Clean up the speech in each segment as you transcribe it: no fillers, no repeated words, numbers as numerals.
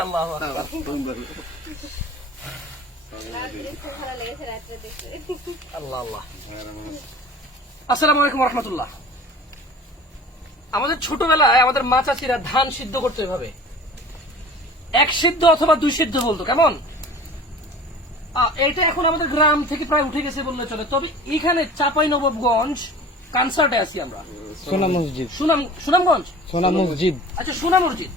আল্লাহু আকবার। আল্লাহ আল্লাহ। আসসালামু আলাইকুম রহমতুল্লাহ। আমাদের ছোটবেলায় আমাদের মা চাচিরা ধান সিদ্ধ করতে এভাবে, এক সিদ্ধ অথবা দুই সিদ্ধ বলতো, কেমন? এটা এখন আমাদের গ্রাম থেকে প্রায় উঠে গেছে বললে চলে। তবে এখানে চাঁপাইনবাবগঞ্জ কনসার্টে আছি আমরা। সোনা মসজিদ, সুনামগঞ্জ, সোনা মসজিদ, আচ্ছা সোনা মসজিদ,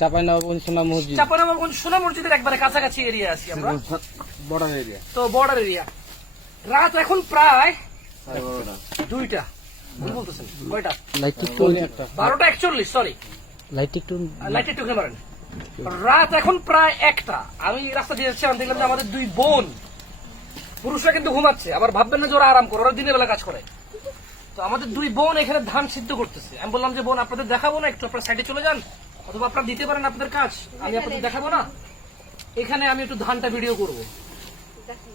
চাঁপাইনবাবগঞ্জ সোনা মসজিদ, চাঁপাইনবাবগঞ্জ সোনা মসজিদের একবারে কাছাকাছি এরিয়া আছি আমরা, বর্ডার এরিয়া। তো বর্ডার এরিয়া। রাত এখন প্রায় 2টা, ভুল বলতেছেন, কয়টা? লাইট একটু 12:41, সরি, লাইট একটু লাইট একটু মারেন। রাত এখন প্রায় 1টা। আমি রাস্তা দিয়ে যাচ্ছি, আমি দেখলাম যে আমাদের 2 বোন, পুরুষরা কিন্তু ঘুমাচ্ছে, আবার ভাববেন না যে ওরা আরাম করে, ওরা দিনের বেলা কাজ করে। তো আমাদের 2 বোন এখানে ধান সিদ্ধ করতেছে। আমি বললাম যে বোন, আপনাদের দেখাবো না, একটু আপনার সাইডে চলে যান, অথবা আপনারা দিতে পারেন আপনাদের কাজ, আমি আপনাদের দেখাবো না, এখানে আমি একটু ধানটা ভিডিও করব।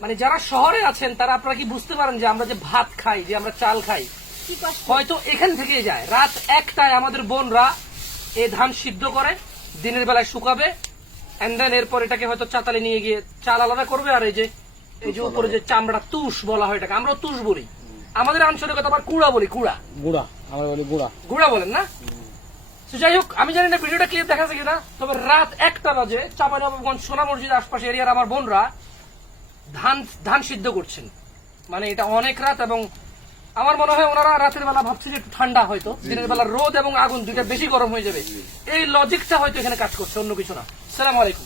মানে যারা শহরে আছেন তারা আপনারা কি বুঝতে পারেন যে আমরা যে ভাত খাই, যে আমরা চাল খাই, হয়তো এখান থেকে যায়। রাত 1টায় আমাদের বোনরা এই ধান সিদ্ধ করে, দিনের বেলায় শুকাবে, এন্ড দেন এরপর এটাকে হয়তো চাতালে নিয়ে গিয়ে চাল আলাদা করবে। আর এই যে উপরে যে চামড়া, তুষ বলা হয় এটাকে, আমরা তুষ বলি, আমাদের আঞ্চলিকতা আবার কুড়া বলি, কুড়া, গুড়া, আমরা বলি গুড়া, গুড়া বলেন না? তো যাই হোক, আমি জানি না ভিডিওটা ক্লিয়ার দেখা যাচ্ছে কিনা, তবে রাত 1টা বাজে চাঁপাইনবাবগঞ্জ সোনা মসজিদের আশপাশে এরিয়ার আমার বোনরা ধান সিদ্ধ করছেন। মানে এটা অনেক রাত, এবং আমার মনে হয় ওনারা রাতের বেলা ভাবছে যে একটু ঠান্ডা, হয়তো দিনের বেলা রোদ এবং আগুন দুইটা বেশি গরম হয়ে যাবে, এই লজিকটা হয়তো এখানে কাজ করছে, অন্য কিছু না। আসসালামু আলাইকুম।